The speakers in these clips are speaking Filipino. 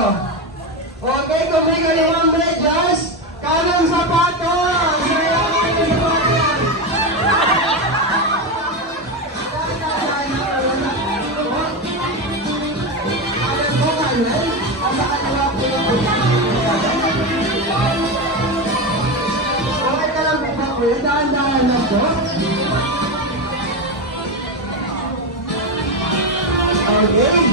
Okay, kung may kalimang medyas, kanang sapatos! Okay ka lang po ba po? Dahan-dahan lang po. Okay.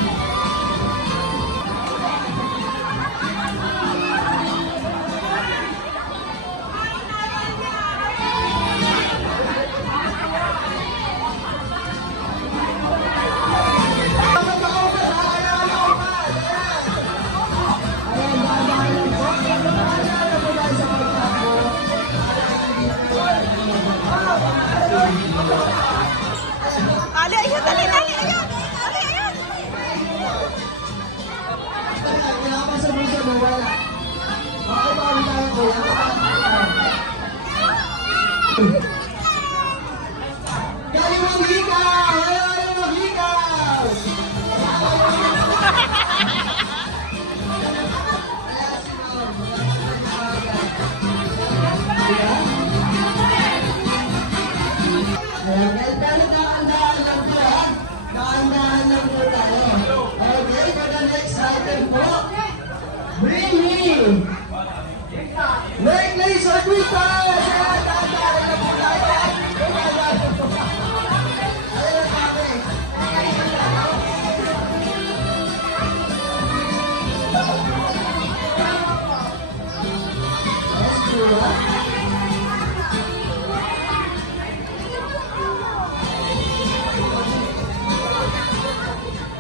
Dali, ayun, dali, dali, ayun! Dali, ayun! Kinakapasa mo siya, wala. Okay, bawal tayo po. Kaliwang hikaw! Kaliwang hikaw! Ayan, dahan-dahan lang po ha. Dahan-dahan lang po tayo. Okay, for the next item po. Bring me! Necklace or quitter! Ayan, dahan-dahan lang po tayo. Dahan-dahan po. Ayan, kami. Yes, po ha.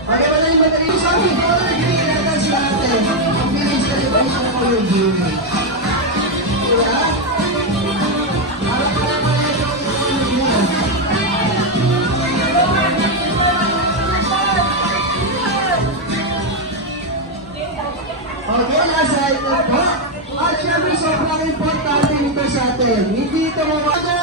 Okay, madali. Sa akin, kung ano nagkikilatan sila natin, ang feelings celebration ko yung beauty. Diba? Para pala yung economic mo. Okay, nasa item po. At syempre, sobrang importante nito sa atin. Hindi ito mawala.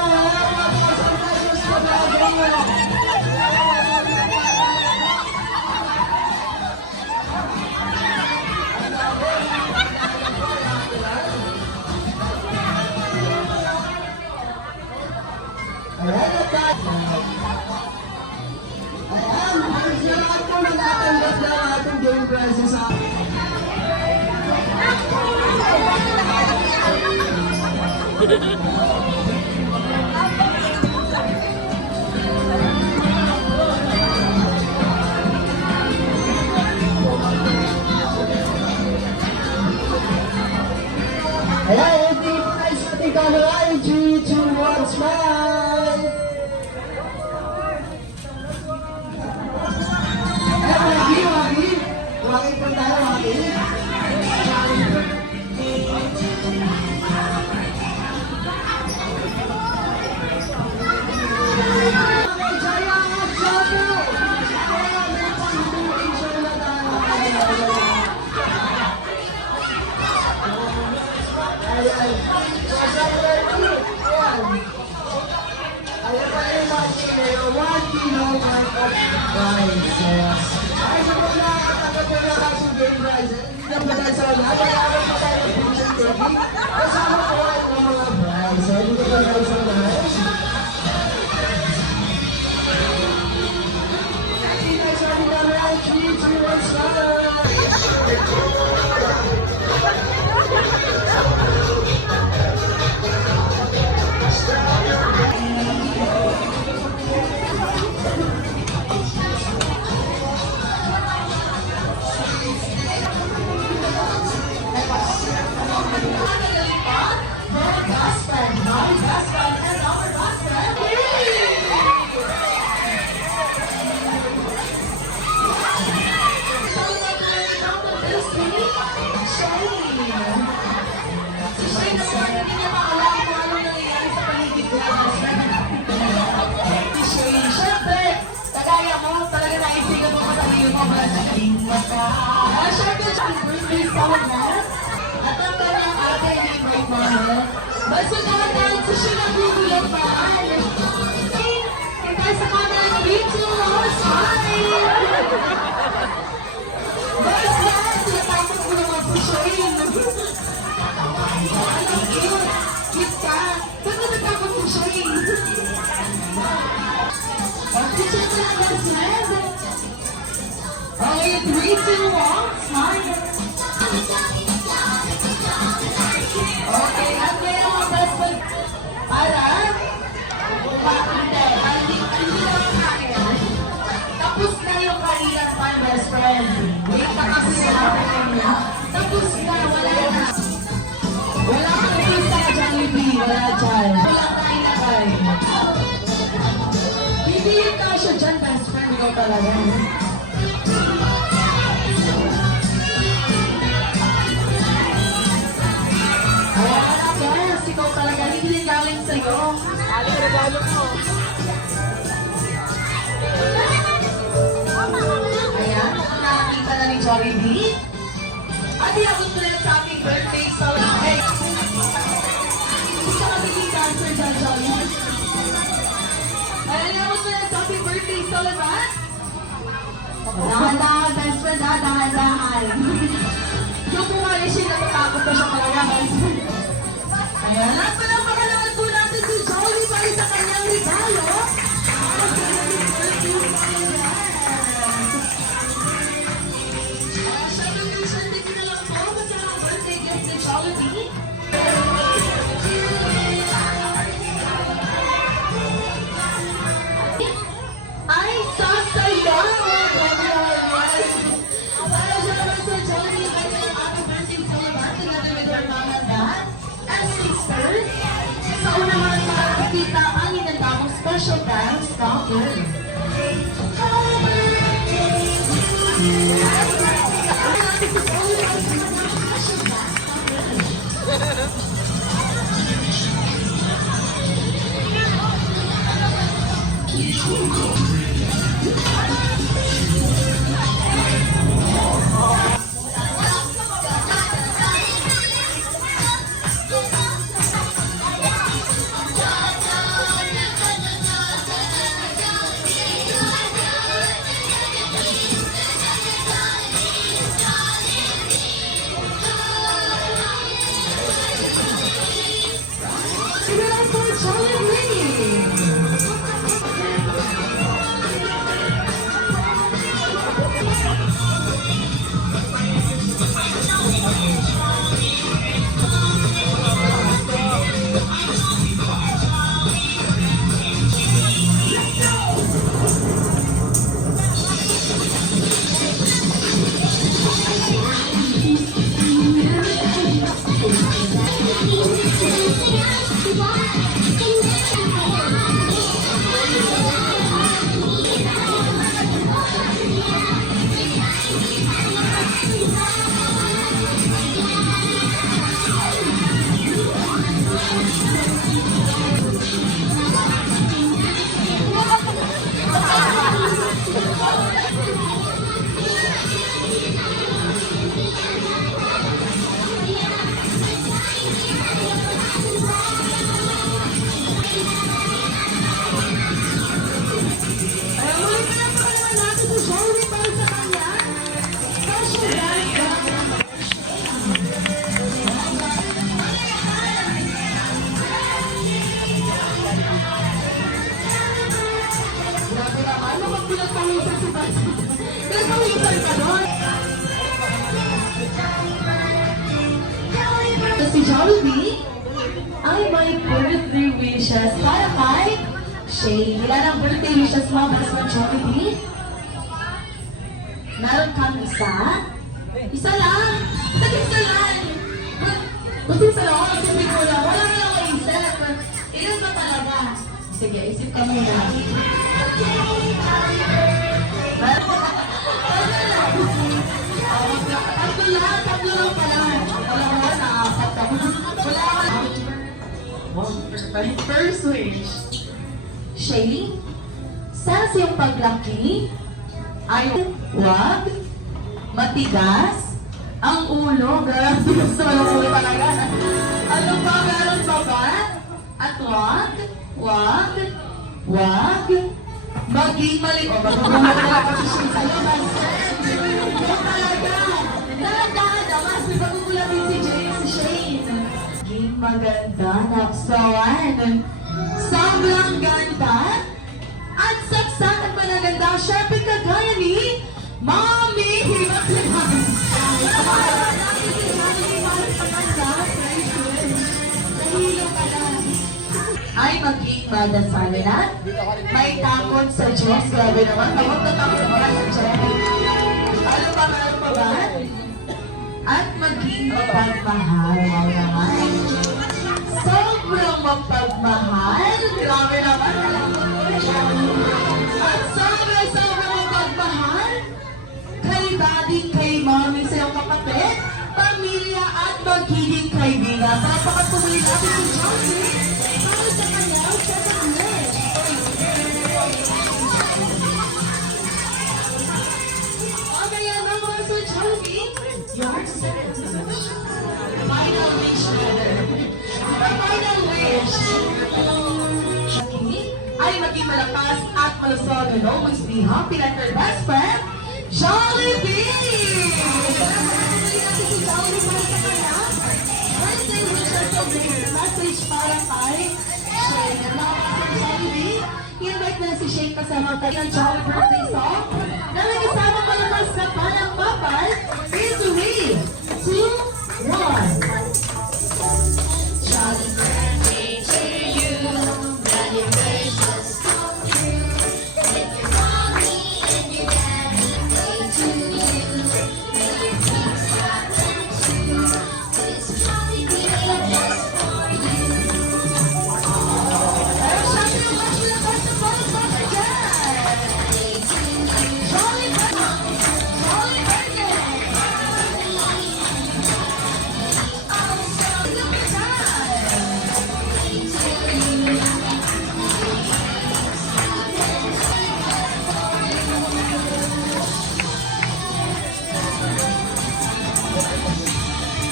Ayan, lahat po natatanggap na ang ating game prizes sa ayan, hindi po tayo sa ating camera. 3, 2, 1, smile! Wagi po tayo, wagi. Ayan pa yung mga 1 kilo worth of prizes. Ay, sa mga nakakatagal po na kasi game prizes, hindi na po tayo sa wala. Kailangan po tayo ng picture taking. Kasama po ay mga prizes. Hindi ko tayo sa wala. Hindi tayo sa wala na 3, 2, 1, start! At ang kanyang ate ni May Mahal. Basta dahil sa siya nagugulong mahal. Kita sa kanyang video, smile! Basta sila tapos best friend. Okay, 3, 2, 1, smile. Okay, at kaya mga best friend. Para? Hindi na kakain. Tapos na yung kailan pa, best friend. Wait ka kasi sinabi niya. Tapos na, wala na. Wala kang pista ka, Jollibee. Wala dyan. Wala kain na kain. Hindi yung kasya dyan, best friend. Ikaw talaga. Wala na, best. Ikaw talaga. Hindi galing sa'yo. Ali, regalo mo. Ayan, mukhang nakakita na ni Jollibee. At iabot ko lang sa aking birthday celebration. Gusto ka maging dancer dyan, Jollibee? Ayan, iabot ko lang sa aking birthday celebration. Dahan-dahan, best friend, ha? Dahan-dahan. Yung kumali siya, natatakot na siya talaga, best friend. Ayan, at palapakalakad po natin si Jollibee para sa kanyang regalo. Ay, sasayaw! Para siya naman sa Jollibee, ay ang ating birthday celebration together with our mom and dad and sister. Sa unahan, makakita ang inandamong special dance cover. Give it up for Jollibee! Si Jollibee ay may birthday wishes para kay Shay. Ilan ang birthday wishes mo para sa Jollibee? Meron kang isa? Isa lang? Isa lang! Ba't isa lang? Wala sabi ko lang. Wala ka lang maisip. Ilan ba talaga? Sige, isip ka muna. Tatlo lang pala. Wala ko na apat ka. Wala ka lang. First wish. Shay, sa iyong paglaki ay wag matigas ang ulo. Grabe, gusto mo yung ulo talaga. Ano ba? Meron pa ba? At wag maging mali. O, magugumot na lang kasi siya sa'yo. Ito talaga. Dahan-dahan. Mas may pagugulapin si Jane, si Shane. Maging maganda. Naksawan. Sobrang ganda. At matalaksan at managanda, syempre kagaya ni Mami Himatsihan. Ay maging madasalin at may takot sa Diyos. Grabe naman, takot na takot naman sa Diyos. Ano pa ba? At maging mapagmahal. Wow naman. Sobrang mapagmahal. Grabe naman. At sobrang mapagmahal. Kay daddy, kay mommy, sa iyong kapatid, pamilya at magiging kaibigan. Dapat pumili natin si Johnny. Para sa kanya, sa kanya. Okay, yan ang mga sa Johnny. Your final wish, brother. Final wish. Ay maging malakas at malusog and always be happy like your best friend, Jollibee! Birthday wishes of the message para kay Shane. Jollibee, invite na si Shane kasama kayo ng Jolly birthday song na may kasama malakas na parang mapal in 3, 2, 1. Jolly birthday to you, many wishes come true. With your mommy and your daddy, to you. May your peace have and true. This Jollibee just for you. Pero syempre, mas malakas na boses para dyan. Jolly birthday! Jolly birthday!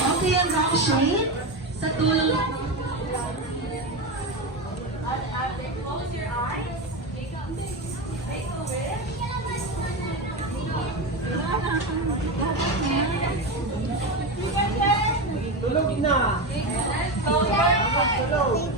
Okay, ang wrong shade. Sa tulong. Close your eyes. Make a wish. Tulog na. Tulog.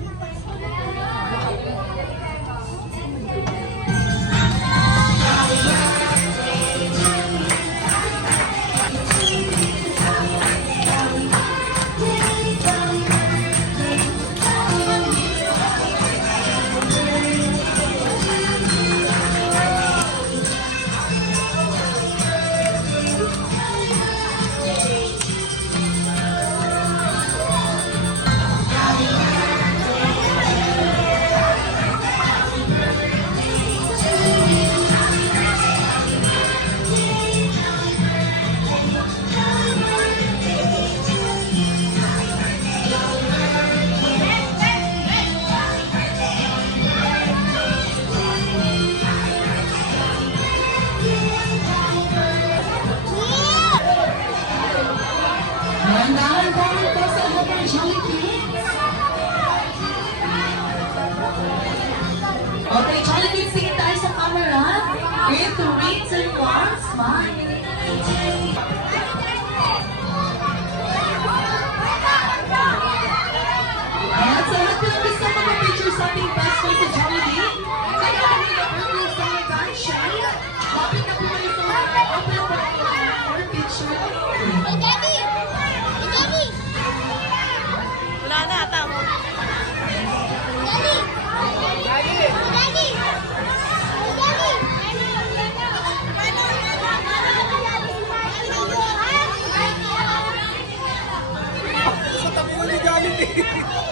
Dahan-dahan po sa Hotel Jollibee. Okay, Jollibee, tingin tayo sa camera. In 3, 2, 1, smile. Ayan, sa lahat po ng gusto mag-picture sa ating best friend sa Jollibee. Kaya kami na birthday sa mga gunshot. Lapit na po kayo sa open for picture. Wala na, tama. Sa tabi ko ni Jollibee.